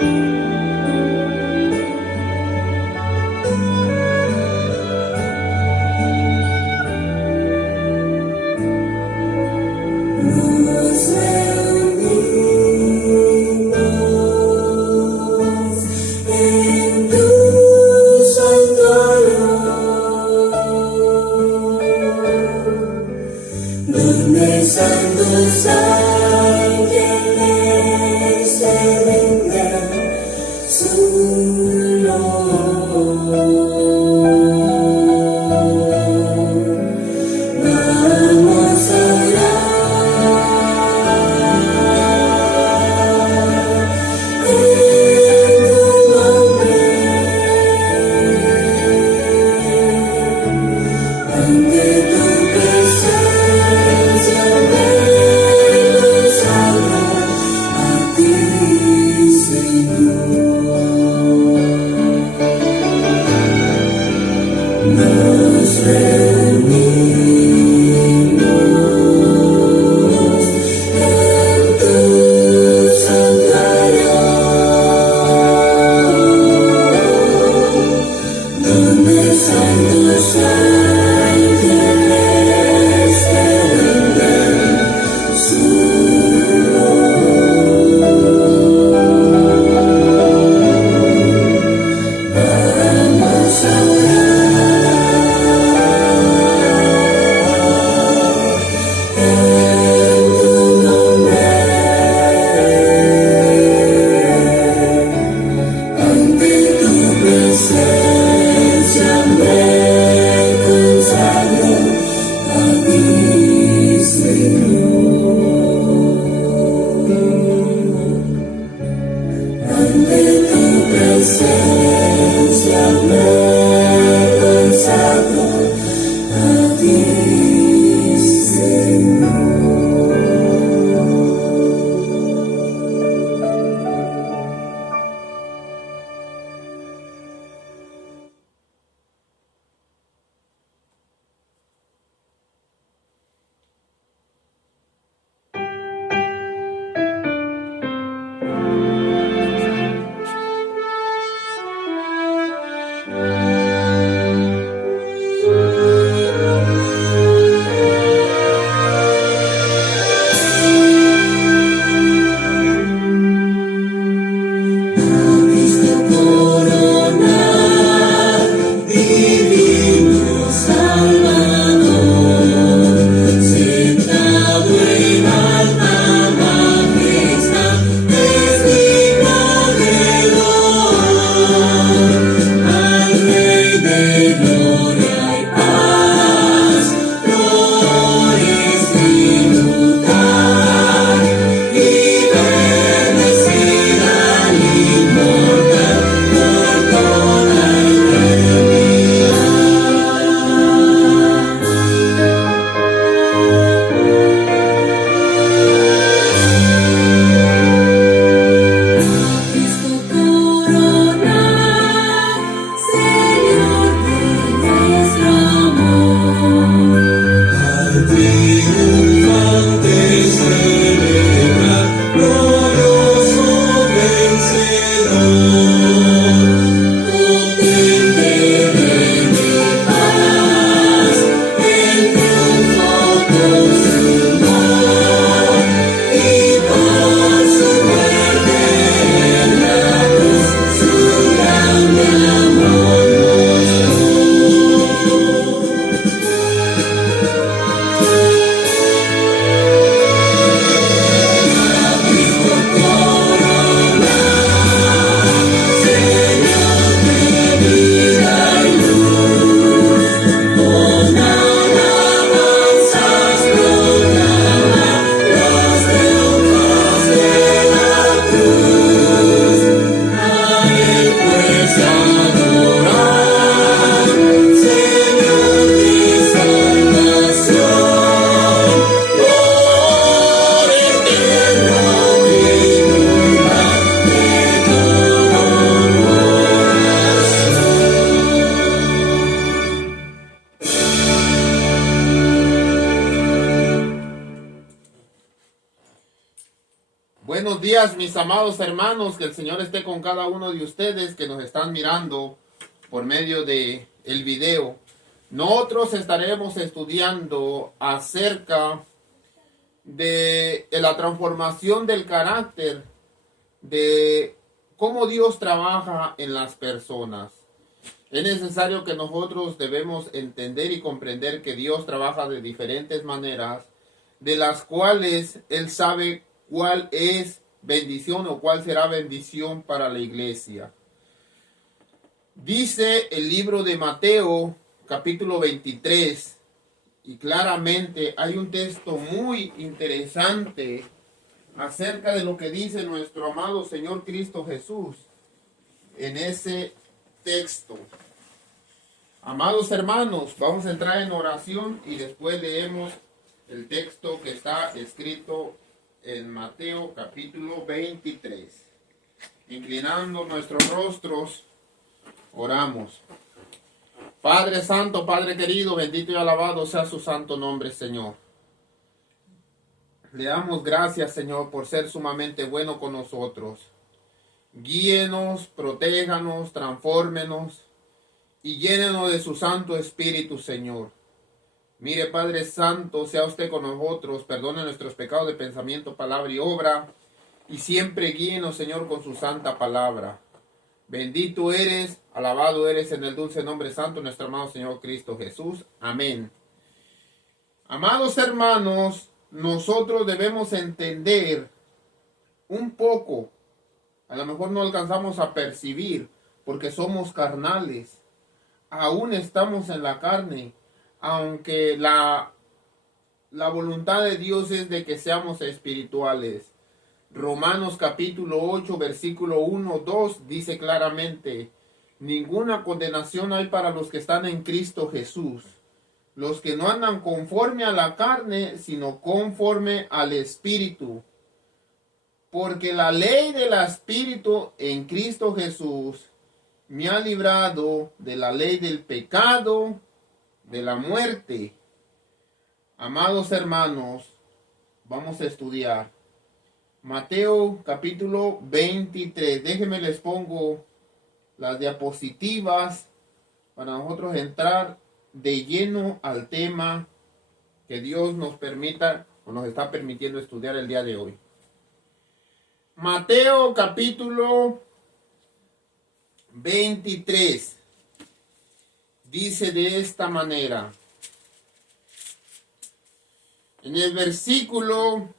Nos reunimos en tu santuario, donde santos ángeles se rinden su vamos a orar en tu nombre, ante tu presencia me consagro a ti, Señor. Nos reunimos en tu santuario, donde santos ángeles te rinden su vamos a orar en tu nombre, ante tu presencia me consagro a ti, Señor. Ante tu presencia me consagro a ti, Señor. días, mis amados hermanos, que el Señor esté con cada uno de ustedes que nos están mirando por medio de el video. Nosotros estaremos estudiando acerca de la transformación del carácter, de cómo Dios trabaja en las personas. Es necesario que nosotros debemos entender y comprender que Dios trabaja de diferentes maneras, de las cuales Él sabe cuál es bendición o cuál será bendición para la iglesia. Dice el libro de Mateo, capítulo 23, y claramente hay un texto muy interesante acerca de lo que dice nuestro amado Señor Cristo Jesús en ese texto. Amados hermanos, vamos a entrar en oración y después leemos el texto que está escrito en Mateo capítulo 23. Inclinando nuestros rostros, oramos. Padre Santo, Padre querido, bendito y alabado sea su santo nombre, Señor. Le damos gracias, Señor, por ser sumamente bueno con nosotros. Guíenos, protéjanos, transfórmenos y llénenos de su Santo Espíritu, Señor. Mire, Padre Santo, sea usted con nosotros, perdone nuestros pecados de pensamiento, palabra y obra, y siempre guíenos, Señor, con su santa palabra. Bendito eres, alabado eres en el dulce nombre santo de nuestro amado Señor Cristo Jesús. Amén. Amados hermanos, nosotros debemos entender un poco, a lo mejor no alcanzamos a percibir, porque somos carnales, aún estamos en la carne, aunque la voluntad de Dios es de que seamos espirituales. Romanos capítulo 8, versículo 1, 2 dice claramente: ninguna condenación hay para los que están en Cristo Jesús, los que no andan conforme a la carne, sino conforme al Espíritu. Porque la ley del Espíritu en Cristo Jesús me ha librado de la ley del pecado, de la muerte. Amados hermanos, vamos a estudiar Mateo capítulo 23. Déjenme les pongo las diapositivas para nosotros entrar de lleno al tema que Dios nos permita o nos está permitiendo estudiar el día de hoy. Mateo capítulo 23 dice de esta manera. En el versículo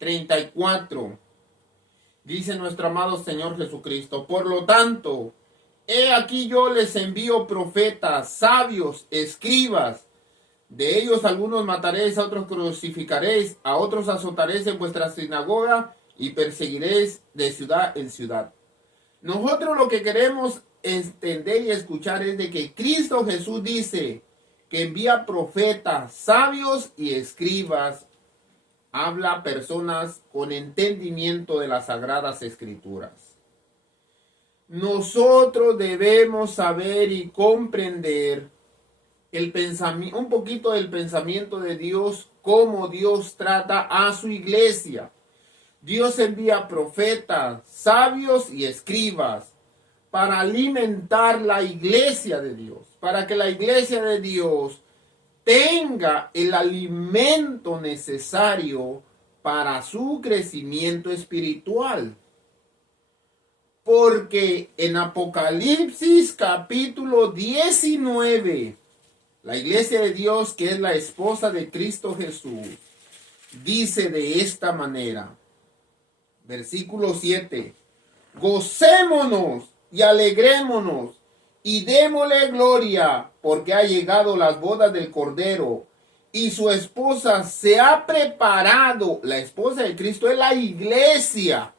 34 dice nuestro amado Señor Jesucristo: por lo tanto, he aquí yo les envío profetas, sabios, escribas. De ellos algunos mataréis, a otros crucificaréis, a otros azotaréis en vuestra sinagoga y perseguiréis de ciudad en ciudad. Nosotros lo que queremos entender y escuchar es de que Cristo Jesús dice que envía profetas, sabios y escribas. Habla a personas con entendimiento de las Sagradas Escrituras. Nosotros debemos saber y comprender el pensamiento, un poquito del pensamiento de Dios, cómo Dios trata a su iglesia. Dios envía profetas, sabios y escribas para alimentar la iglesia de Dios, para que la iglesia de Dios tenga el alimento necesario para su crecimiento espiritual. Porque en Apocalipsis capítulo 19, la iglesia de Dios, que es la esposa de Cristo Jesús, dice de esta manera, versículo 7, gocémonos y alegrémonos y démosle gloria, porque ha llegado las bodas del Cordero y su esposa se ha preparado. La esposa de Cristo es la iglesia.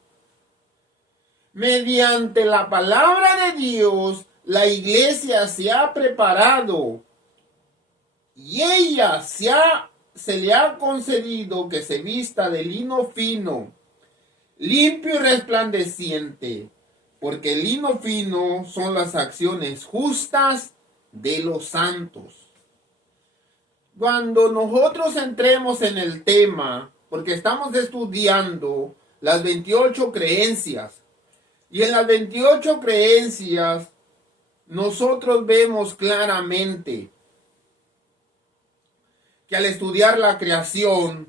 Mediante la palabra de Dios, la iglesia se ha preparado y ella se le ha concedido que se vista de lino fino, limpio y resplandeciente, porque el lino fino son las acciones justas de los santos. Cuando nosotros entremos en el tema porque estamos estudiando las 28 creencias. Y en las 28 creencias nosotros vemos claramente que al estudiar la creación,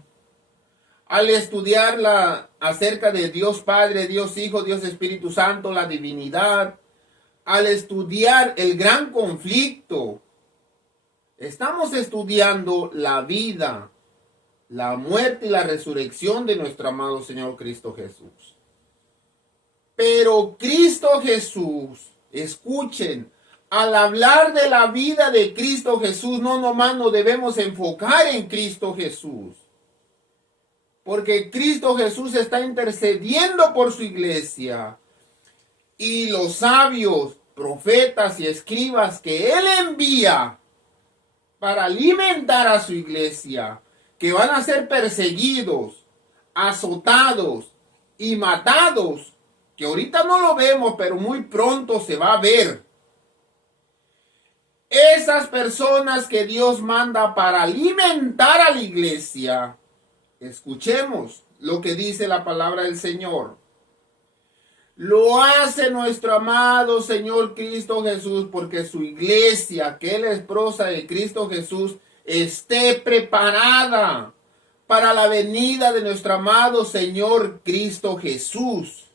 al estudiar acerca de Dios Padre, Dios Hijo, Dios Espíritu Santo, la divinidad, al estudiar el gran conflicto, estamos estudiando la vida, la muerte y la resurrección de nuestro amado Señor Cristo Jesús. Pero Cristo Jesús, escuchen, al hablar de la vida de Cristo Jesús, no nomás nos debemos enfocar en Cristo Jesús, porque Cristo Jesús está intercediendo por su iglesia. Y los sabios, profetas y escribas que Él envía para alimentar a su iglesia, que van a ser perseguidos, azotados y matados, que ahorita no lo vemos, pero muy pronto se va a ver. Esas personas que Dios manda para alimentar a la iglesia, escuchemos lo que dice la palabra del Señor. Lo hace nuestro amado Señor Cristo Jesús, porque su iglesia, que es la esposa de Cristo Jesús, esté preparada para la venida de nuestro amado Señor Cristo Jesús.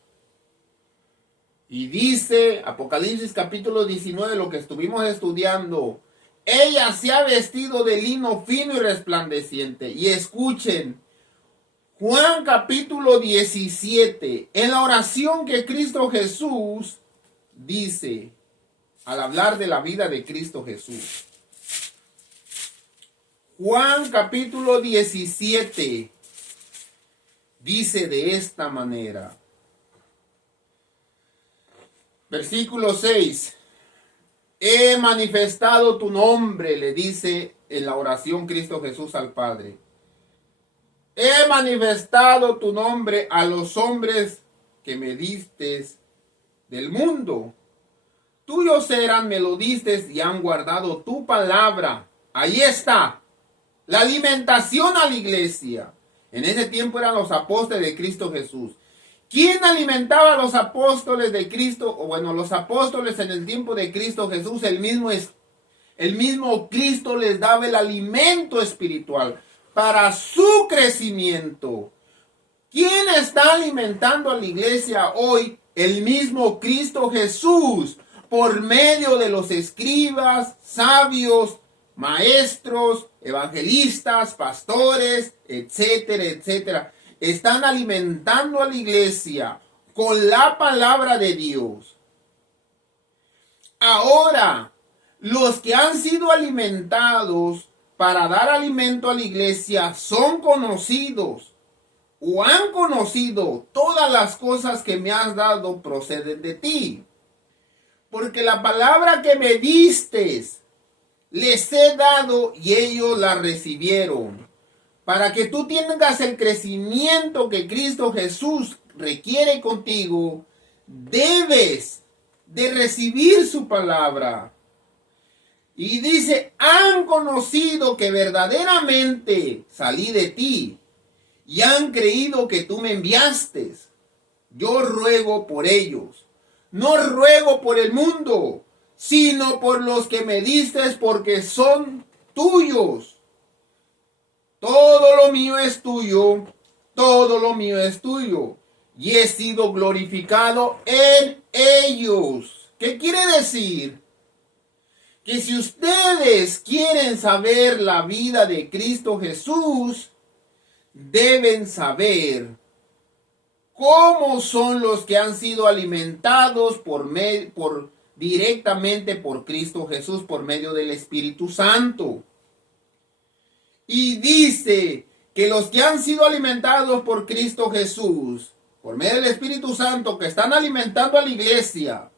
Y dice Apocalipsis capítulo 19, lo que estuvimos estudiando, ella se ha vestido de lino fino y resplandeciente. Y escuchen, Juan capítulo 17, en la oración que Cristo Jesús dice, al hablar de la vida de Cristo Jesús. Juan capítulo 17 dice de esta manera. Versículo 6. He manifestado tu nombre, le dice en la oración Cristo Jesús al Padre. He manifestado tu nombre a los hombres que me diste del mundo. Tuyos eran, me lo diste y han guardado tu palabra. Ahí está. La alimentación a la iglesia. En ese tiempo eran los apóstoles de Cristo Jesús. ¿Quién alimentaba a los apóstoles de Cristo? O bueno, los apóstoles en el tiempo de Cristo Jesús, el mismo Cristo les daba el alimento espiritual para su crecimiento. ¿Quién está alimentando a la iglesia hoy? El mismo Cristo Jesús, por medio de los escribas, sabios, maestros, evangelistas, pastores, etcétera, etcétera. Están alimentando a la iglesia con la palabra de Dios. Ahora, los que han sido alimentados para dar alimento a la iglesia son conocidos o han conocido todas las cosas que me has dado proceden de ti. Porque la palabra que me diste les he dado y ellos la recibieron. Para que tú tengas el crecimiento que Cristo Jesús requiere contigo, debes de recibir su palabra. Y dice, han conocido que verdaderamente salí de ti y han creído que tú me enviaste. Yo ruego por ellos. No ruego por el mundo, sino por los que me diste, porque son tuyos. Todo lo mío es tuyo, todo lo mío es tuyo, y he sido glorificado en ellos. ¿Qué quiere decir? Que si ustedes quieren saber la vida de Cristo Jesús, deben saber cómo son los que han sido alimentados directamente por Cristo Jesús por medio del Espíritu Santo. Y dice que los que han sido alimentados por Cristo Jesús, por medio del Espíritu Santo, que están alimentando a la iglesia,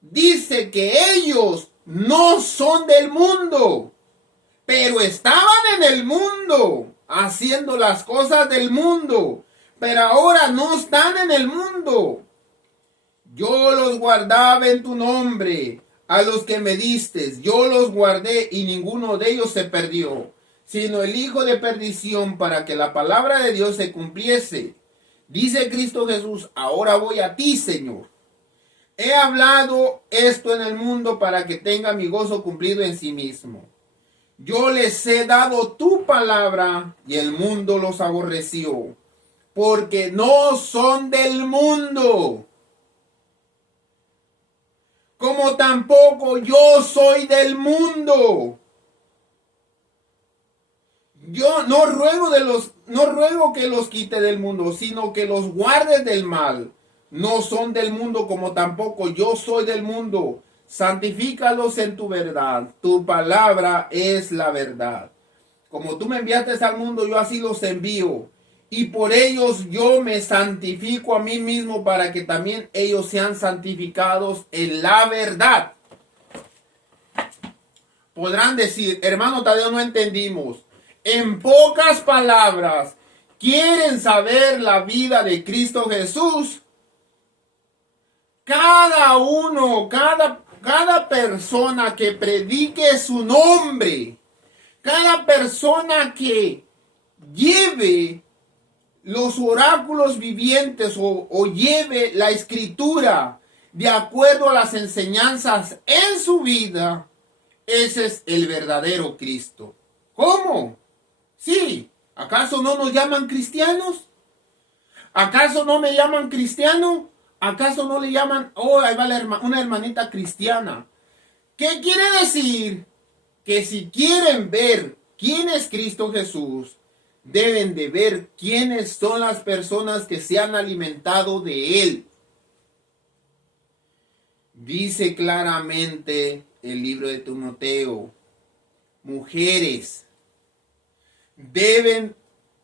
dice que ellos no son del mundo, pero estaban en el mundo, haciendo las cosas del mundo, pero ahora no están en el mundo. Yo los guardaba en tu nombre. A los que me diste, yo los guardé y ninguno de ellos se perdió, sino el Hijo de perdición, para que la palabra de Dios se cumpliese. Dice Cristo Jesús: ahora voy a ti, Señor. He hablado esto en el mundo para que tenga mi gozo cumplido en sí mismo. Yo les he dado tu palabra y el mundo los aborreció, porque no son del mundo, como tampoco yo soy del mundo. Yo no ruego que los quite del mundo, sino que los guarde del mal. No son del mundo, como tampoco yo soy del mundo. Santifícalos en tu verdad. Tu palabra es la verdad. Como tú me enviaste al mundo, yo así los envío. Y por ellos yo me santifico a mí mismo, para que también ellos sean santificados en la verdad. Podrán decir: hermano Tadeo, no entendimos. En pocas palabras, ¿quieren saber la vida de Cristo Jesús? Cada persona que predique su nombre, cada persona que lleve los oráculos vivientes o lleve la escritura de acuerdo a las enseñanzas en su vida, ese es el verdadero Cristo. ¿Cómo? Sí, ¿acaso no nos llaman cristianos? ¿Acaso no me llaman cristiano? ¿Acaso no le llaman, oh, ahí va una hermanita cristiana? ¿Qué quiere decir? Que si quieren ver quién es Cristo Jesús, deben de ver quiénes son las personas que se han alimentado de Él. Dice claramente el libro de Timoteo: mujeres deben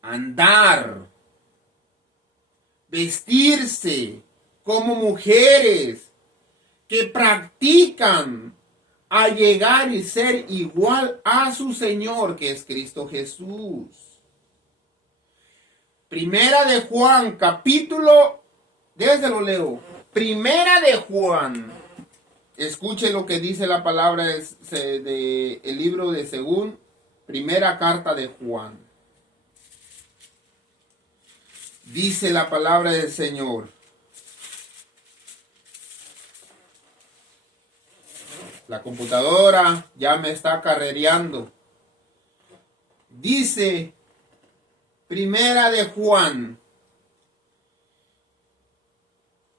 andar, vestirse como mujeres que practican a llegar y ser igual a su Señor, que es Cristo Jesús. Primera de Juan, capítulo, desde lo leo. Primera de Juan. Escuche lo que dice la palabra de el libro de según primera carta de Juan. Dice la palabra del Señor: la computadora ya me está carrereando. Dice Primera de Juan,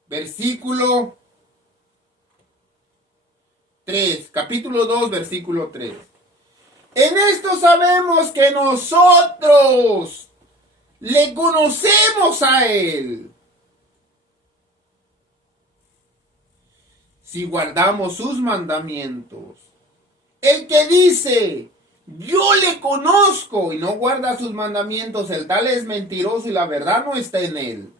versículo 3, capítulo 2, versículo 3. En esto sabemos que nosotros le conocemos a Él, si guardamos sus mandamientos. El que dice: yo le conozco, y no guarda sus mandamientos, el tal es mentiroso y la verdad no está en él.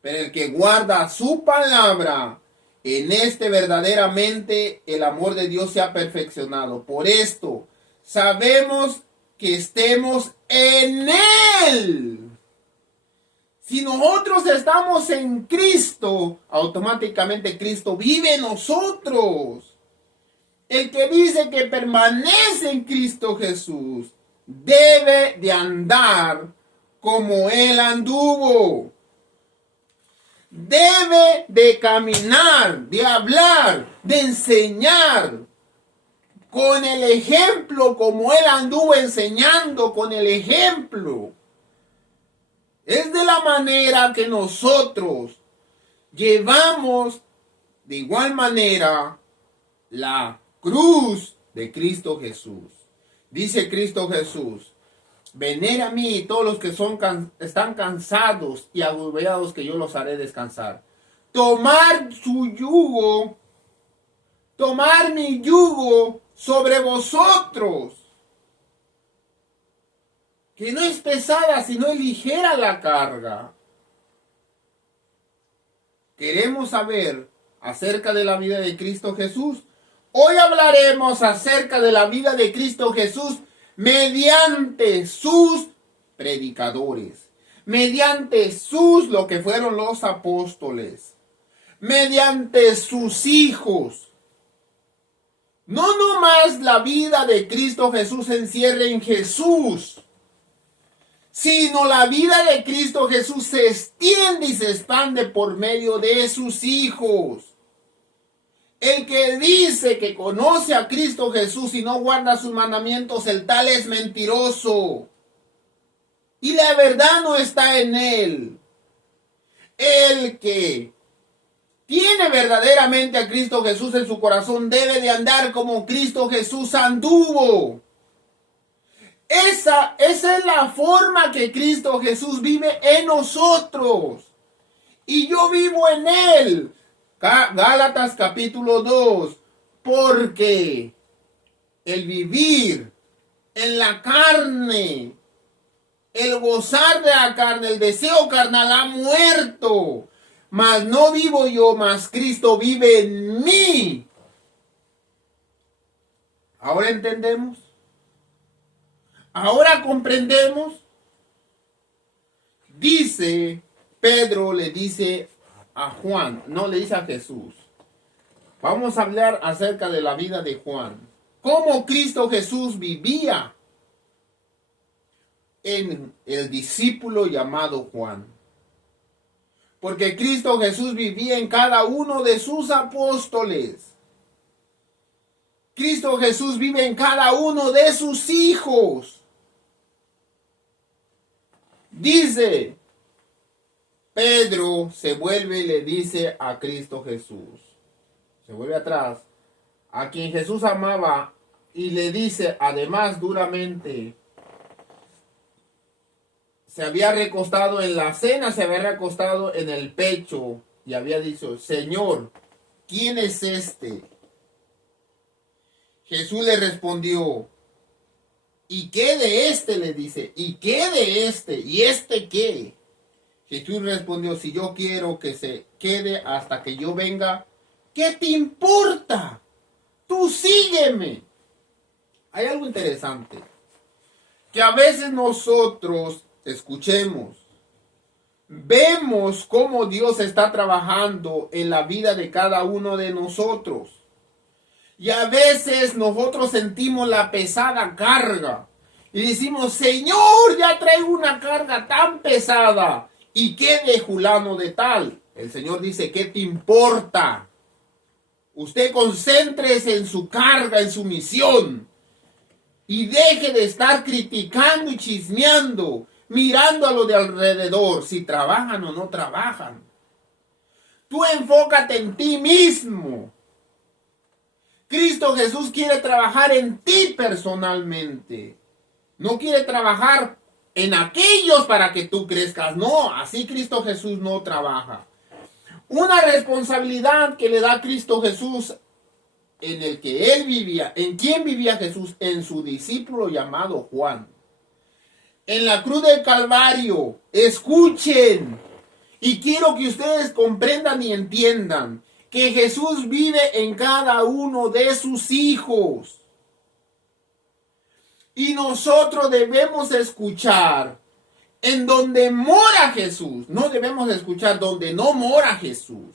Pero el que guarda su palabra, en este verdaderamente el amor de Dios se ha perfeccionado. Por esto sabemos que estemos en Él. Si nosotros estamos en Cristo, automáticamente Cristo vive en nosotros. El que dice que permanece en Cristo Jesús debe de andar como Él anduvo. Debe de caminar, de hablar, de enseñar con el ejemplo, como Él anduvo enseñando con el ejemplo. Es de la manera que nosotros llevamos de igual manera la cruz de Cristo Jesús. Dice Cristo Jesús: venid a mí todos los que están cansados y agobiados, que yo los haré descansar. Tomar su yugo, tomar mi yugo sobre vosotros, que no es pesada, sino es ligera la carga. ¿Queremos saber acerca de la vida de Cristo Jesús? Hoy hablaremos acerca de la vida de Cristo Jesús mediante sus predicadores, mediante lo que fueron los apóstoles, mediante sus hijos, No nomás la vida de Cristo Jesús se encierra en Jesús, sino la vida de Cristo Jesús se extiende y se expande por medio de sus hijos. El que dice que conoce a Cristo Jesús y no guarda sus mandamientos, el tal es mentiroso. Y la verdad no está en él. El que tiene verdaderamente a Cristo Jesús en su corazón debe de andar como Cristo Jesús anduvo. Esa es la forma que Cristo Jesús vive en nosotros. Y yo vivo en él. Gálatas capítulo 2. Porque el vivir en la carne, el gozar de la carne, el deseo carnal ha muerto. Mas no vivo yo, mas Cristo vive en mí. ¿Ahora entendemos? ¿Ahora comprendemos? Dice, Pedro le dice a Juan, no le dice a Jesús. Vamos a hablar acerca de la vida de Juan. Cómo Cristo Jesús vivía en el discípulo llamado Juan. Porque Cristo Jesús vivía en cada uno de sus apóstoles. Cristo Jesús vive en cada uno de sus hijos. Dice, Pedro se vuelve y le dice a Cristo Jesús. Se vuelve atrás. A quien Jesús amaba y le dice además duramente. Se había recostado en la cena, se había recostado en el pecho y había dicho, Señor, ¿quién es este? Jesús le respondió, ¿y qué de este? Le dice, ¿y qué de este? ¿Y este qué? Jesús respondió, si yo quiero que se quede hasta que yo venga, ¿qué te importa? Tú sígueme. Hay algo interesante, que a veces nosotros escuchemos, vemos cómo Dios está trabajando en la vida de cada uno de nosotros. Y a veces nosotros sentimos la pesada carga. Y decimos, Señor, ya traigo una carga tan pesada. ¿Y qué de fulano de tal? El Señor dice, ¿qué te importa? Usted concéntrese en su carga, en su misión. Y deje de estar criticando y chismeando, mirando a lo de alrededor, si trabajan o no trabajan. Tú enfócate en ti mismo. Cristo Jesús quiere trabajar en ti personalmente. No quiere trabajar en aquellos para que tú crezcas. No, así Cristo Jesús no trabaja. Una responsabilidad que le da Cristo Jesús en el que él vivía. ¿En quién vivía Jesús? En su discípulo llamado Juan. En la cruz del Calvario, escuchen. Y quiero que ustedes comprendan y entiendan que Jesús vive en cada uno de sus hijos. Y nosotros debemos escuchar en donde mora Jesús. No debemos escuchar donde no mora Jesús.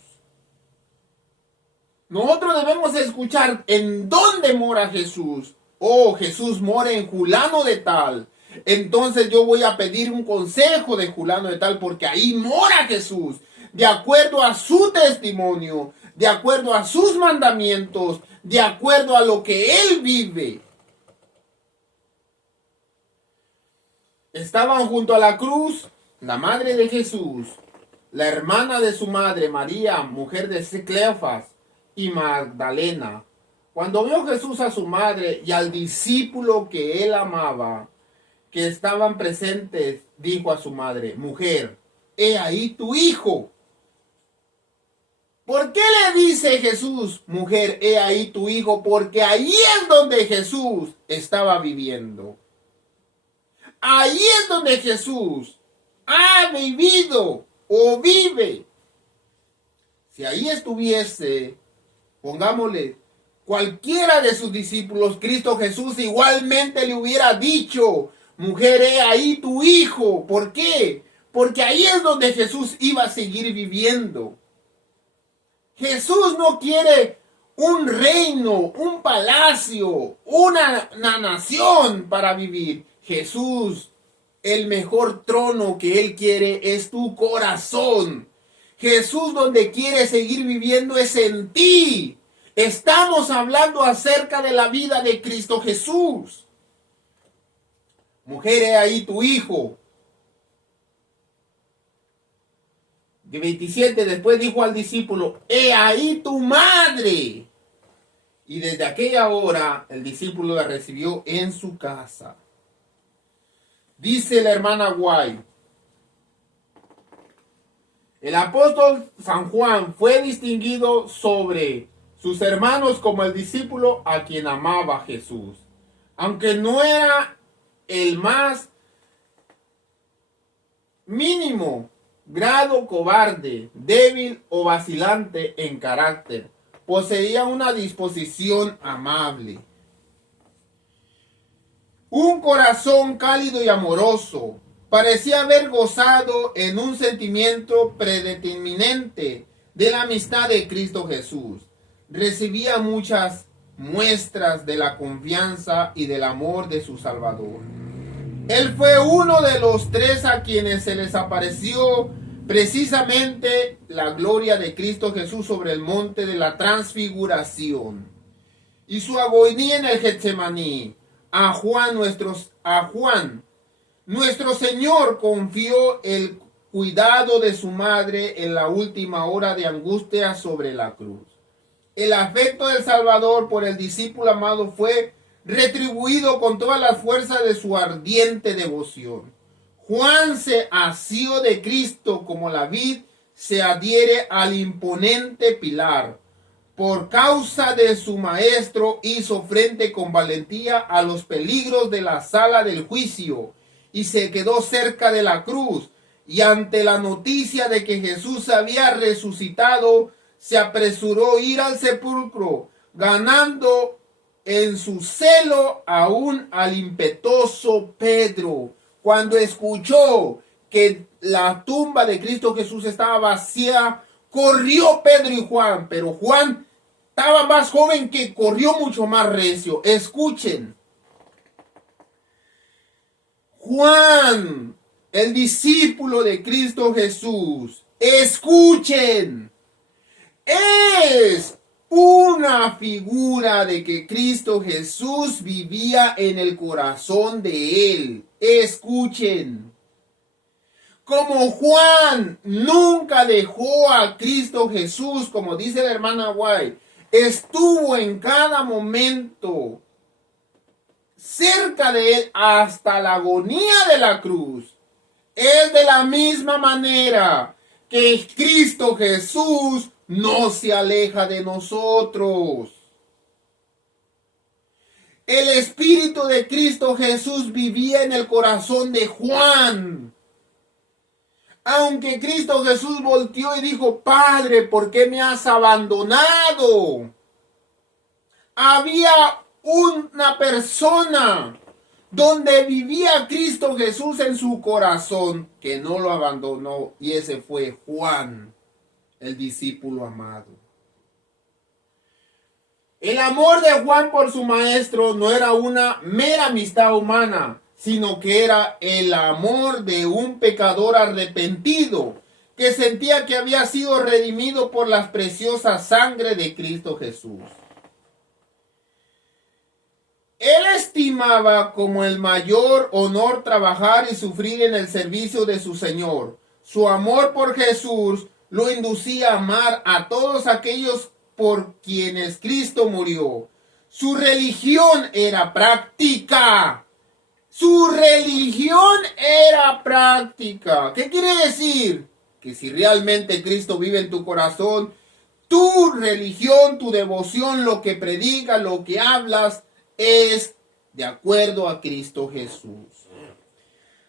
Nosotros debemos escuchar en dónde mora Jesús. Oh, Jesús mora en fulano de tal. Entonces yo voy a pedir un consejo de fulano de tal porque ahí mora Jesús. De acuerdo a su testimonio, de acuerdo a sus mandamientos, de acuerdo a lo que él vive. Estaban junto a la cruz la madre de Jesús, la hermana de su madre, María, mujer de Cleofas, y Magdalena. Cuando vio Jesús a su madre y al discípulo que él amaba, que estaban presentes, dijo a su madre, mujer, he ahí tu hijo. ¿Por qué le dice Jesús, mujer, he ahí tu hijo? Porque ahí es donde Jesús estaba viviendo. Ahí es donde Jesús ha vivido o vive. Si ahí estuviese, pongámosle, cualquiera de sus discípulos, Cristo Jesús igualmente le hubiera dicho, mujer, he ahí tu hijo. ¿Por qué? Porque ahí es donde Jesús iba a seguir viviendo. Jesús no quiere un reino, un palacio, una nación para vivir. Jesús, el mejor trono que Él quiere es tu corazón. Jesús, donde quiere seguir viviendo es en ti. Estamos hablando acerca de la vida de Cristo Jesús. Mujer, he ahí tu hijo. De 27, después dijo al discípulo, he ahí tu madre. Y desde aquella hora el discípulo la recibió en su casa. Dice la hermana White, el apóstol San Juan fue distinguido sobre sus hermanos como el discípulo a quien amaba Jesús. Aunque no era el más mínimo grado cobarde, débil o vacilante en carácter, poseía una disposición amable, un corazón cálido y amoroso. Parecía haber gozado en un sentimiento predeterminante de la amistad de Cristo Jesús. Recibía muchas muestras de la confianza y del amor de su Salvador. Él fue uno de los tres a quienes se les apareció precisamente la gloria de Cristo Jesús sobre el monte de la transfiguración. Y su agonía en el Getsemaní. A Juan, nuestro Señor confió el cuidado de su madre en la última hora de angustia sobre la cruz. El afecto del Salvador por el discípulo amado fue retribuido con todas las fuerzas de su ardiente devoción. Juan se asió de Cristo como la vid se adhiere al imponente pilar. Por causa de su maestro hizo frente con valentía a los peligros de la sala del juicio y se quedó cerca de la cruz, y ante la noticia de que Jesús había resucitado, se apresuró a ir al sepulcro, ganando en su celo aún al impetuoso Pedro. Cuando escuchó que la tumba de Cristo Jesús estaba vacía, corrió Pedro y Juan, pero Juan estaba más joven que corrió mucho más recio. Escuchen. Juan, el discípulo de Cristo Jesús, escuchen, es una figura de que Cristo Jesús vivía en el corazón de él. Escuchen. Como Juan nunca dejó a Cristo Jesús, como dice la hermana White, estuvo en cada momento cerca de él hasta la agonía de la cruz. Es de la misma manera que Cristo Jesús no se aleja de nosotros. El Espíritu de Cristo Jesús vivía en el corazón de Juan. Aunque Cristo Jesús volteó y dijo, Padre, ¿por qué me has abandonado? Había una persona donde vivía Cristo Jesús en su corazón que no lo abandonó, y ese fue Juan, el discípulo amado. El amor de Juan por su maestro no era una mera amistad humana, sino que era el amor de un pecador arrepentido que sentía que había sido redimido por la preciosa sangre de Cristo Jesús. Él estimaba como el mayor honor trabajar y sufrir en el servicio de su Señor. Su amor por Jesús lo inducía a amar a todos aquellos por quienes Cristo murió. Su religión era práctica. Su religión era práctica. ¿Qué quiere decir? Que si realmente Cristo vive en tu corazón, tu religión, tu devoción, lo que predicas, lo que hablas, es de acuerdo a Cristo Jesús.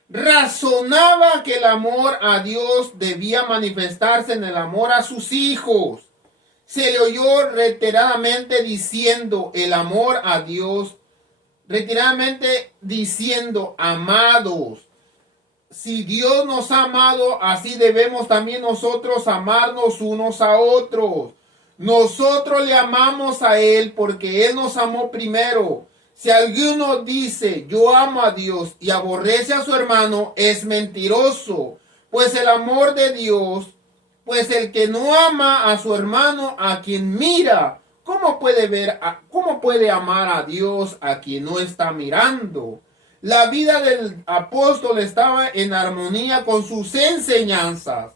Razonaba que el amor a Dios debía manifestarse en el amor a sus hijos. Se le oyó reiteradamente diciendo el amor a Dios, reiteradamente diciendo, amados, si Dios nos ha amado, así debemos también nosotros amarnos unos a otros. Nosotros le amamos a Él porque Él nos amó primero. Si alguno dice, yo amo a Dios y aborrece a su hermano, es mentiroso. Pues el amor de Dios, pues el que no ama a su hermano, a quien mira, ¿cómo puede amar a Dios a quien no está mirando? La vida del apóstol estaba en armonía con sus enseñanzas.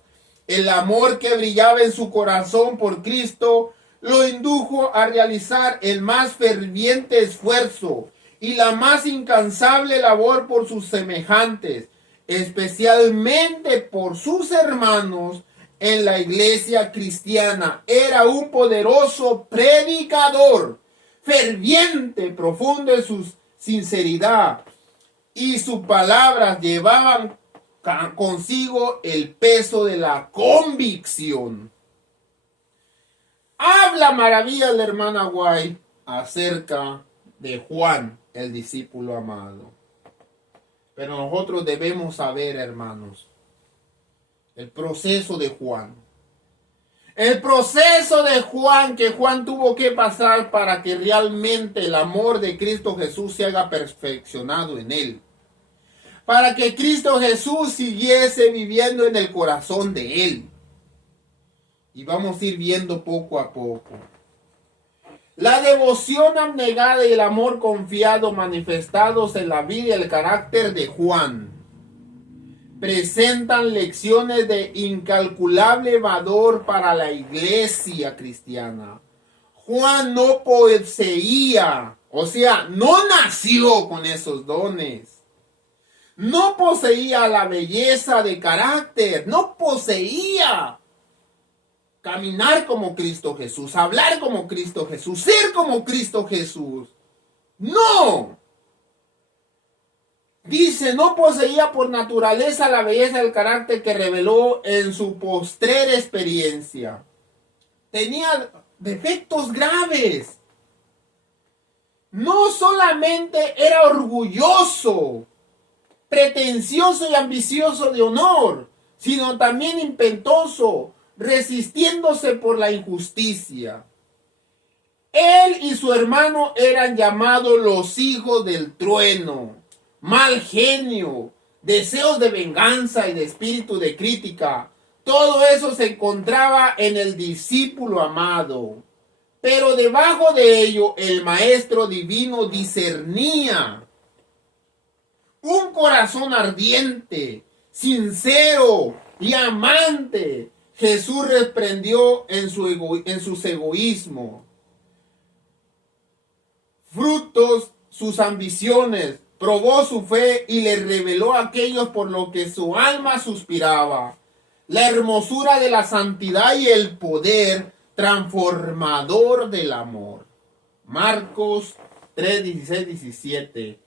El amor que brillaba en su corazón por Cristo lo indujo a realizar el más ferviente esfuerzo y la más incansable labor por sus semejantes, especialmente por sus hermanos en la iglesia cristiana. Era un poderoso predicador, ferviente, profundo en su sinceridad, y sus palabras llevaban consigo el peso de la convicción. Habla maravillas la hermana White acerca de Juan, el discípulo amado. Pero nosotros debemos saber, hermanos, el proceso de Juan. El proceso de Juan que Juan tuvo que pasar para que realmente el amor de Cristo Jesús se haga perfeccionado en él. Para que Cristo Jesús siguiese viviendo en el corazón de él. Y vamos a ir viendo poco a poco. La devoción abnegada y el amor confiado manifestados en la vida y el carácter de Juan presentan lecciones de incalculable valor para la iglesia cristiana. Juan no poseía, o sea, no nació con esos dones. No poseía la belleza de carácter, no poseía caminar como Cristo Jesús, hablar como Cristo Jesús, ser como Cristo Jesús. No. Dice, no poseía por naturaleza la belleza del carácter que reveló en su postrera experiencia. Tenía defectos graves. No solamente era orgulloso, pretencioso y ambicioso de honor, sino también impetuoso, resistiéndose por la injusticia. Él y su hermano eran llamados los hijos del trueno, mal genio, deseos de venganza y de espíritu de crítica. Todo eso se encontraba en el discípulo amado. Pero debajo de ello el Maestro Divino discernía un corazón ardiente, sincero y amante. Jesús reprendió en sus egoísmos, frutos sus ambiciones, probó su fe y le reveló aquellos por lo que su alma suspiraba. La hermosura de la santidad y el poder transformador del amor. Marcos 3, 16, 17.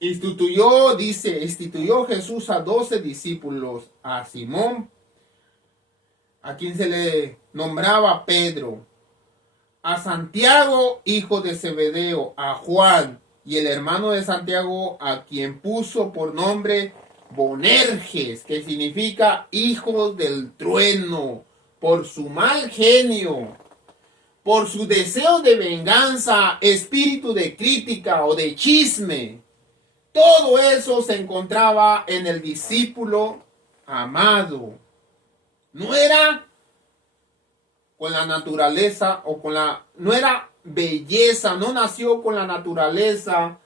Instituyó Jesús a 12 discípulos, a Simón, a quien se le nombraba Pedro, a Santiago, hijo de Zebedeo, a Juan y el hermano de Santiago, a quien puso por nombre Bonerges, que significa hijos del trueno, por su mal genio, por su deseo de venganza, espíritu de crítica o de chisme. Todo eso se encontraba en el discípulo amado. No era con la naturaleza no era belleza, no nació con la naturaleza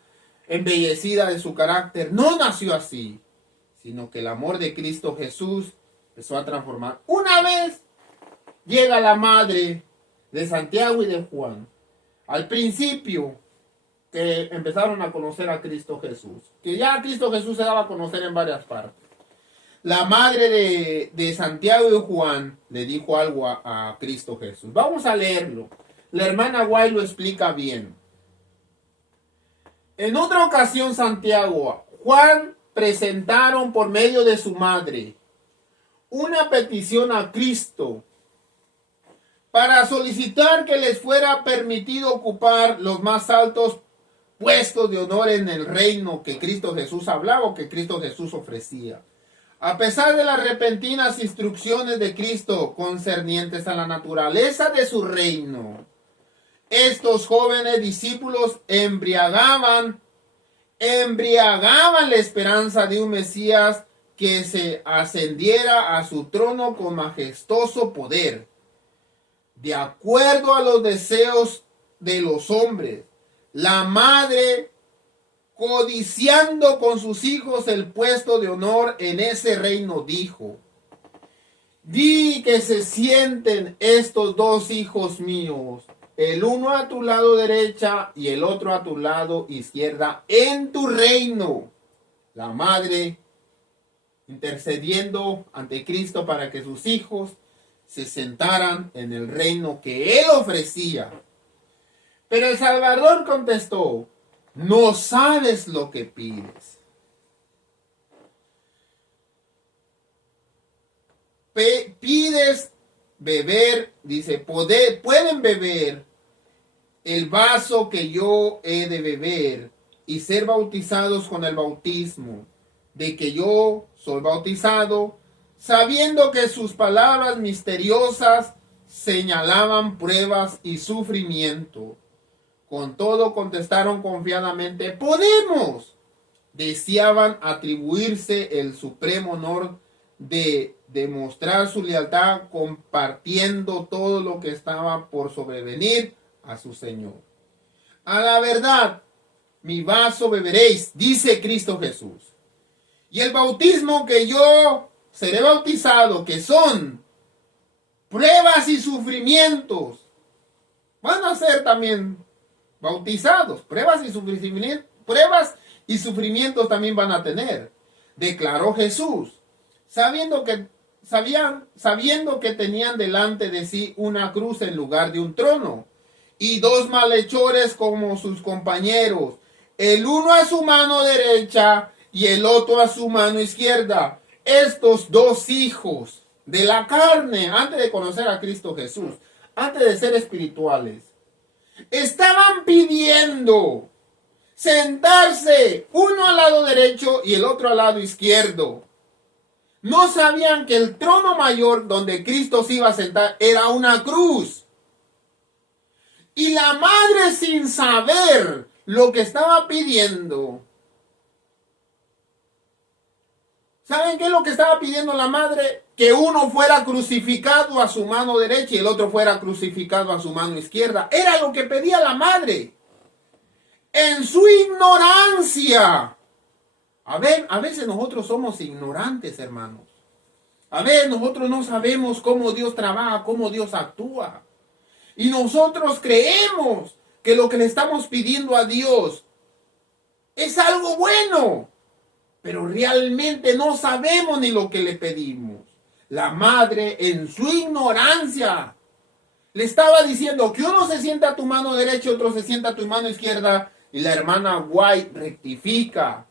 embellecida de su carácter, no nació así, sino que el amor de Cristo Jesús empezó a transformar. Una vez llega la madre de Santiago y de Juan, al principio que empezaron a conocer a Cristo Jesús, que ya Cristo Jesús se daba a conocer en varias partes. La madre de Santiago y Juan le dijo algo a Cristo Jesús. Vamos a leerlo. La hermana White lo explica bien. En otra ocasión, Santiago, Juan presentaron por medio de su madre una petición a Cristo para solicitar que les fuera permitido ocupar los más altos puestos de honor en el reino que Cristo Jesús hablaba o que Cristo Jesús ofrecía. A pesar de las repentinas instrucciones de Cristo concernientes a la naturaleza de su reino, estos jóvenes discípulos embriagaban la esperanza de un Mesías que se ascendiera a su trono con majestuoso poder, de acuerdo a los deseos de los hombres. La madre, codiciando con sus hijos el puesto de honor en ese reino, dijo: di que se sienten estos dos hijos míos, el uno a tu lado derecha y el otro a tu lado izquierda, en tu reino. La madre intercediendo ante Cristo para que sus hijos se sentaran en el reino que él ofrecía. Pero el Salvador contestó: no sabes lo que pides. Pides beber, dice, pueden beber el vaso que yo he de beber y ser bautizados con el bautismo de que yo soy bautizado, sabiendo que sus palabras misteriosas señalaban pruebas y sufrimiento. Con todo contestaron confiadamente: podemos. Deseaban atribuirse el supremo honor de demostrar su lealtad compartiendo todo lo que estaba por sobrevenir a su Señor. A la verdad, mi vaso beberéis, dice Cristo Jesús. Y el bautismo que yo seré bautizado, que son pruebas y sufrimientos, van a ser también bautizados. Pruebas y sufrimientos también van a tener, declaró Jesús, sabiendo que tenían delante de sí una cruz en lugar de un trono, y dos malhechores como sus compañeros, el uno a su mano derecha y el otro a su mano izquierda. Estos dos hijos de la carne, antes de conocer a Cristo Jesús, antes de ser espirituales, estaban pidiendo sentarse uno al lado derecho y el otro al lado izquierdo. No sabían que el trono mayor donde Cristo se iba a sentar era una cruz. Y la madre, sin saber lo que estaba pidiendo, ¿saben qué es lo que estaba pidiendo la madre? Que uno fuera crucificado a su mano derecha y el otro fuera crucificado a su mano izquierda. Era lo que pedía la madre. En su ignorancia. A veces nosotros somos ignorantes, hermanos. A veces nosotros no sabemos cómo Dios trabaja, cómo Dios actúa. Y nosotros creemos que lo que le estamos pidiendo a Dios es algo bueno. Pero realmente no sabemos ni lo que le pedimos. La madre, en su ignorancia, le estaba diciendo que uno se sienta a tu mano derecha y otro se sienta a tu mano izquierda. Y la hermana White rectifica.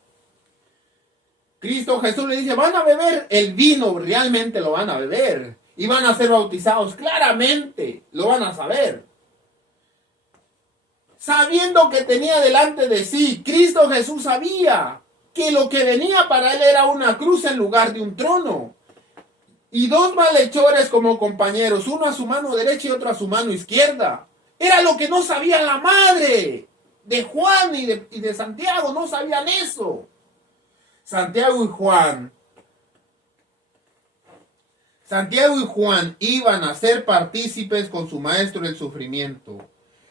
Cristo Jesús le dice: van a beber el vino, realmente lo van a beber. Y van a ser bautizados, claramente lo van a saber. Sabiendo que tenía delante de sí, Cristo Jesús sabía que lo que venía para él era una cruz en lugar de un trono. Y dos malhechores como compañeros, uno a su mano derecha y otro a su mano izquierda. Era lo que no sabía la madre de Juan y de Santiago, no sabían eso. Santiago y Juan iban a ser partícipes con su maestro del sufrimiento.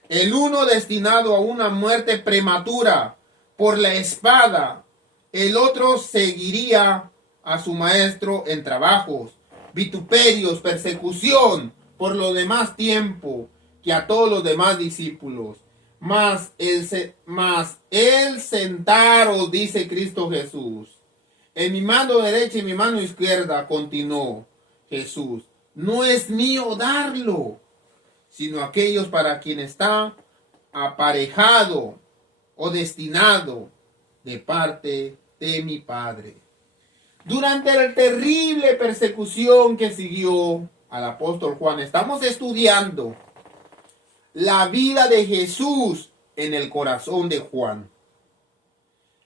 El uno destinado a una muerte prematura por la espada, el otro seguiría a su maestro en trabajos, vituperios, persecución por lo demás tiempo que a todos los demás discípulos. Mas él sentaros, dice Cristo Jesús, en mi mano derecha y mi mano izquierda, continuó Jesús. No es mío darlo, sino aquellos para quien está aparejado o destinado de parte de mi Padre. Durante la terrible persecución que siguió al apóstol Juan, estamos estudiando la vida de Jesús en el corazón de Juan.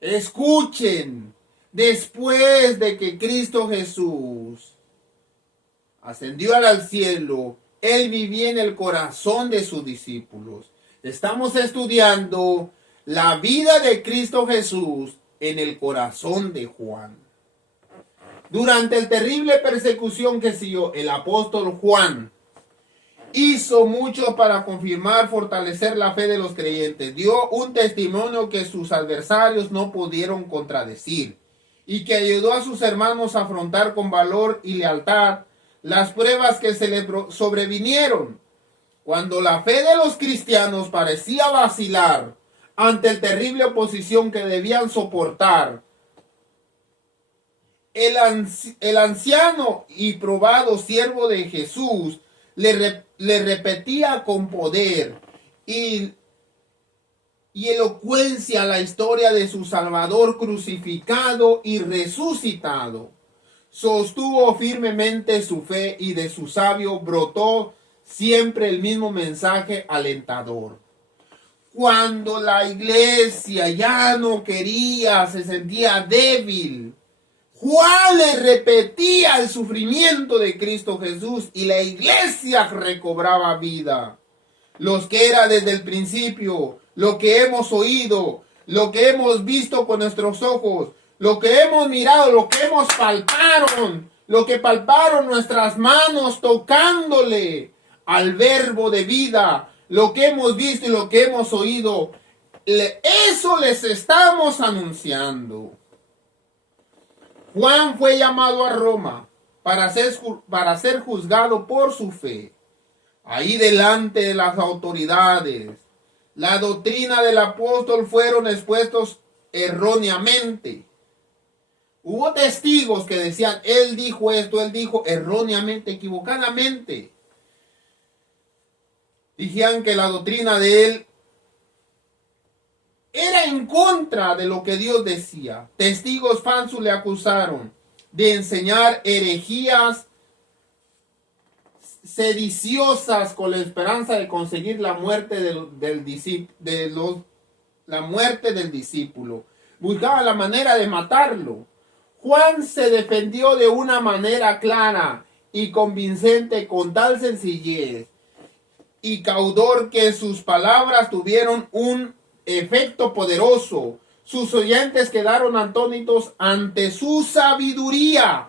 Escuchen Después de que Cristo Jesús ascendió al cielo, Él vivía en el corazón de sus discípulos. Estamos estudiando la vida de Cristo Jesús en el corazón de Juan. Durante la terrible persecución que siguió, el apóstol Juan hizo mucho para confirmar, fortalecer la fe de los creyentes. Dio un testimonio que sus adversarios no pudieron contradecir y que ayudó a sus hermanos a afrontar con valor y lealtad las pruebas que se le sobrevinieron. Cuando la fe de los cristianos parecía vacilar ante la terrible oposición que debían soportar, el anciano y probado siervo de Jesús le repetía con poder y elocuencia la historia de su Salvador crucificado y resucitado. Sostuvo firmemente su fe y de su sabio brotó siempre el mismo mensaje alentador. Cuando la iglesia ya no quería, se sentía débil, Juan le repetía el sufrimiento de Cristo Jesús y la iglesia recobraba vida. Los que era desde el principio, lo que hemos oído, lo que hemos visto con nuestros ojos, lo que hemos mirado, lo que hemos palparon, lo que palparon nuestras manos tocándole al verbo de vida, lo que hemos visto y lo que hemos oído, eso les estamos anunciando. Juan fue llamado a Roma para ser juzgado por su fe. Ahí delante de las autoridades, la doctrina del apóstol fueron expuestos erróneamente. Hubo testigos que decían, él dijo esto, él dijo erróneamente, equivocadamente. Decían que la doctrina de él era en contra de lo que Dios decía. Testigos falsos le acusaron de enseñar herejías sediciosas con la esperanza de conseguir la muerte del discípulo. Buscaban la manera de matarlo. Juan se defendió de una manera clara y convincente, con tal sencillez y caudor que sus palabras tuvieron un efecto poderoso. Sus oyentes quedaron atónitos ante su sabiduría.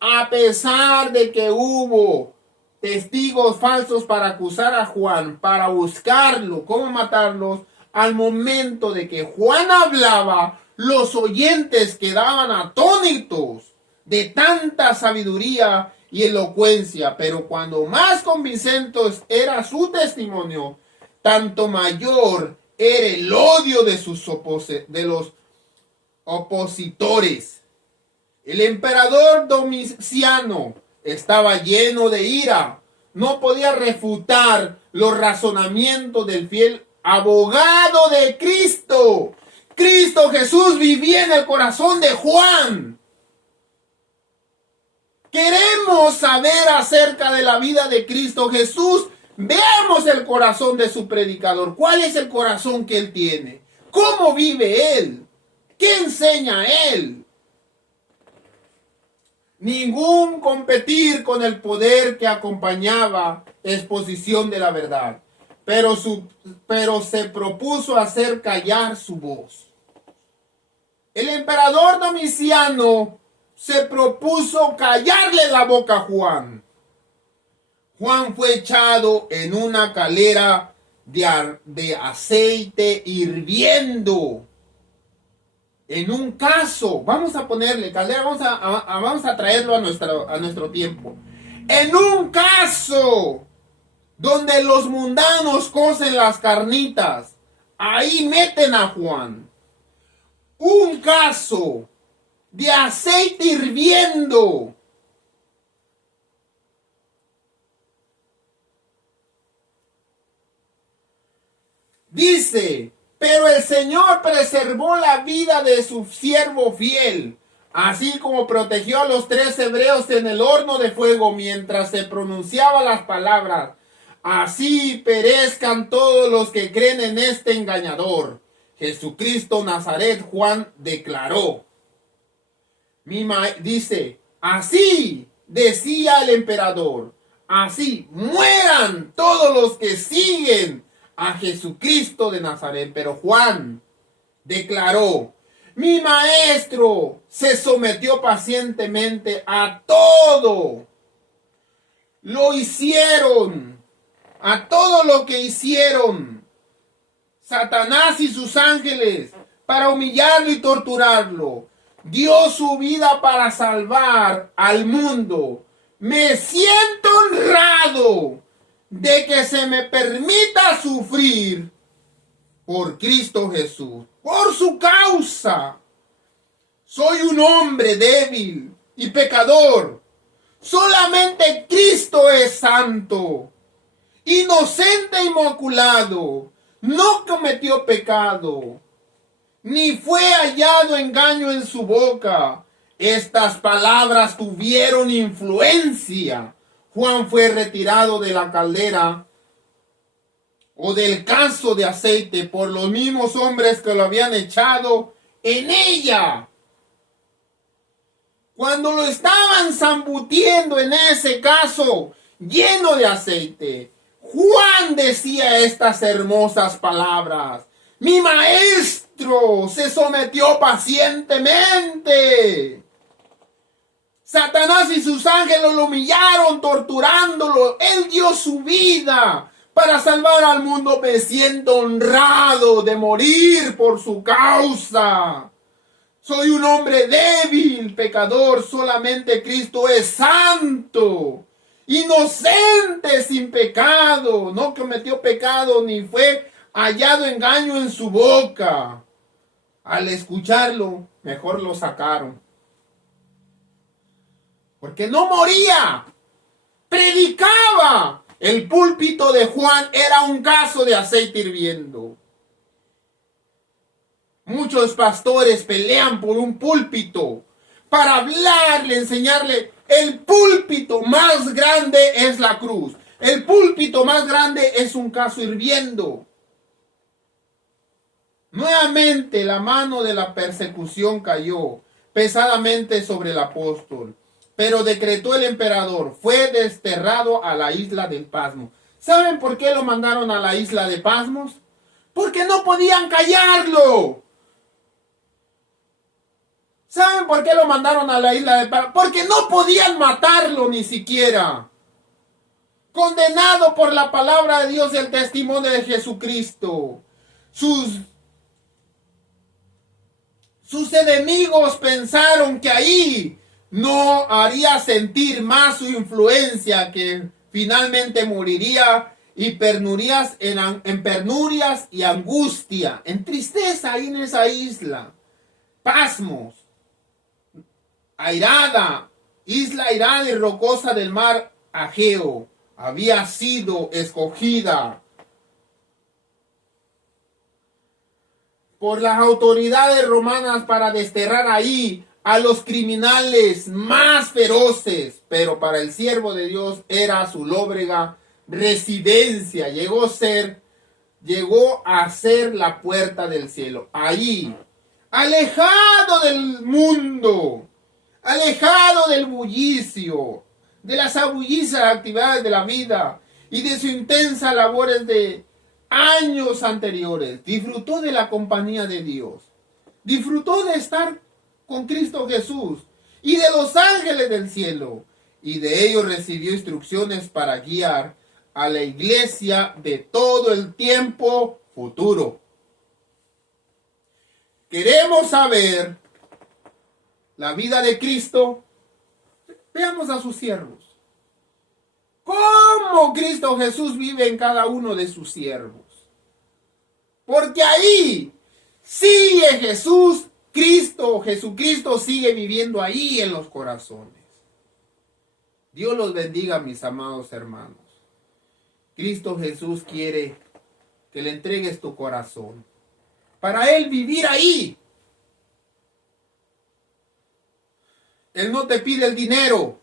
A pesar de que hubo testigos falsos para acusar a Juan, para buscarlo, cómo matarlos, al momento de que Juan hablaba, los oyentes quedaban atónitos de tanta sabiduría y elocuencia. Pero cuando más convincente era su testimonio, tanto mayor era el odio de los opositores. El emperador Domiciano estaba lleno de ira. No podía refutar los razonamientos del fiel abogado de Cristo. Cristo Jesús vivía en el corazón de Juan. Queremos saber acerca de la vida de Cristo Jesús. Veamos el corazón de su predicador. ¿Cuál es el corazón que él tiene? ¿Cómo vive él? ¿Qué enseña él? Ningún competir con el poder que acompañaba exposición de la verdad. Pero se propuso hacer callar su voz. El emperador Domiciano se propuso callarle la boca a Juan. Juan fue echado en una calera de aceite hirviendo. En un caso, vamos a ponerle caldera, vamos a traerlo a nuestro tiempo. En un caso donde los mundanos cocen las carnitas, ahí meten a Juan. Un caso de aceite hirviendo. Dice, pero el Señor preservó la vida de su siervo fiel, así como protegió a los 3 hebreos en el horno de fuego mientras se pronunciaban las palabras. Así perezcan todos los que creen en este engañador. Jesucristo Nazaret, Juan declaró. Dice, así decía el emperador, así mueran todos los que siguen a Jesucristo de Nazaret. Pero Juan declaró, mi maestro se sometió pacientemente a todo. Lo hicieron, a todo lo que hicieron Satanás y sus ángeles para humillarlo y torturarlo. Dio su vida para salvar al mundo. Me siento honrado de que se me permita sufrir por Cristo Jesús, por su causa. Soy un hombre débil y pecador. Solamente Cristo es santo, inocente e inmaculado. No cometió pecado, ni fue hallado engaño en su boca. Estas palabras tuvieron influencia. Juan fue retirado de la caldera o del cazo de aceite por los mismos hombres que lo habían echado en ella. Cuando lo estaban zambutiendo en ese caso lleno de aceite, Juan decía estas hermosas palabras. Mi maestro se sometió pacientemente. Satanás y sus ángeles lo humillaron, torturándolo. Él dio su vida para salvar al mundo. Me siento honrado de morir por su causa. Soy un hombre débil, pecador. Solamente Cristo es santo, inocente, sin pecado. No cometió pecado ni fue hallado engaño en su boca. Al escucharlo, mejor lo sacaron, porque no moría, predicaba. El púlpito de Juan era un cazo de aceite hirviendo. Muchos pastores pelean por un púlpito para hablarle, enseñarle. El púlpito más grande es la cruz. El púlpito más grande es un cazo hirviendo. Nuevamente la mano de la persecución cayó pesadamente sobre el apóstol. Pero decretó el emperador, fue desterrado a la isla del Pasmo. ¿Saben por qué lo mandaron a la isla de Pasmos? Porque no podían callarlo. ¿Saben por qué lo mandaron a la isla de Pasmos? Porque no podían matarlo ni siquiera. Condenado por la palabra de Dios y el testimonio de Jesucristo. Sus enemigos pensaron que ahí no haría sentir más su influencia, que finalmente moriría en penurias y angustia, en tristeza ahí en esa isla. Pasmos, isla airada y rocosa del mar Ageo, había sido escogida por las autoridades romanas para desterrar ahí a los criminales más feroces, pero para el siervo de Dios era su lóbrega residencia. Llegó a ser la puerta del cielo. Ahí, alejado del mundo, alejado del bullicio, de las abullizas actividades de la vida y de sus intensas labores de años anteriores, disfrutó de la compañía de Dios, disfrutó de estar con Cristo Jesús y de los ángeles del cielo, y de ellos recibió instrucciones para guiar a la iglesia de todo el tiempo futuro. ¿Queremos saber la vida de Cristo? Veamos a sus siervos. ¿Cómo Cristo Jesús vive en cada uno de sus siervos? Porque ahí sigue Jesús, Jesucristo sigue viviendo ahí en los corazones. Dios los bendiga, mis amados hermanos. Cristo Jesús quiere que le entregues tu corazón para Él vivir ahí. Él no te pide el dinero.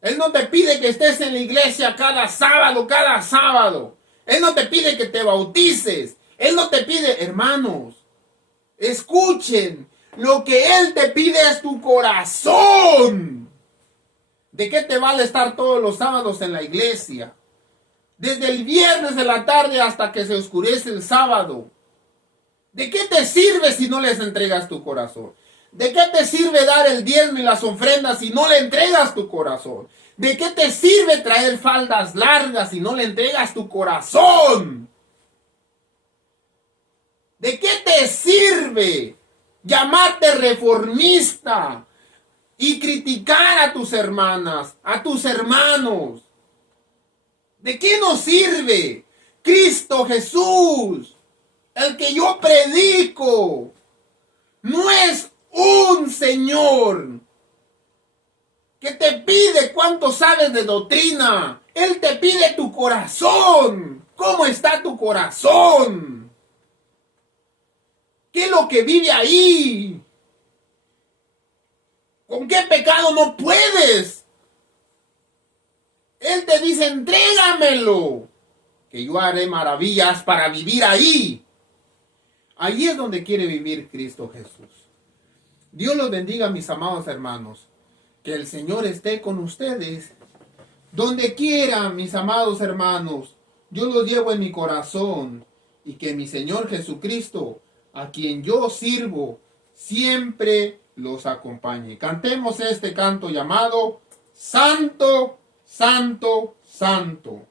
Él no te pide que estés en la iglesia cada sábado. Él no te pide que te bautices. Él no te pide, hermanos, escuchen, Lo que Él te pide es tu corazón. ¿De qué te vale estar todos los sábados en la iglesia? Desde el viernes de la tarde hasta que se oscurece el sábado. ¿De qué te sirve si no les entregas tu corazón? ¿De qué te sirve dar el diezmo y las ofrendas si no le entregas tu corazón? ¿De qué te sirve traer faldas largas si no le entregas tu corazón? ¿De qué te sirve llamarte reformista y criticar a tus hermanas, a tus hermanos? ¿De qué nos sirve? Cristo Jesús, el que yo predico, no es un Señor que te pide cuánto sabes de doctrina. Él te pide tu corazón. ¿Cómo está tu corazón? ¿Qué es lo que vive ahí? ¿Con qué pecado no puedes? Él te dice, entrégamelo, que yo haré maravillas para vivir ahí. Ahí es donde quiere vivir Cristo Jesús. Dios los bendiga, mis amados hermanos. Que el Señor esté con ustedes. Donde quiera, mis amados hermanos, yo los llevo en mi corazón. Y que mi Señor Jesucristo, a quien yo sirvo, siempre los acompañe. Cantemos este canto llamado Santo, Santo, Santo.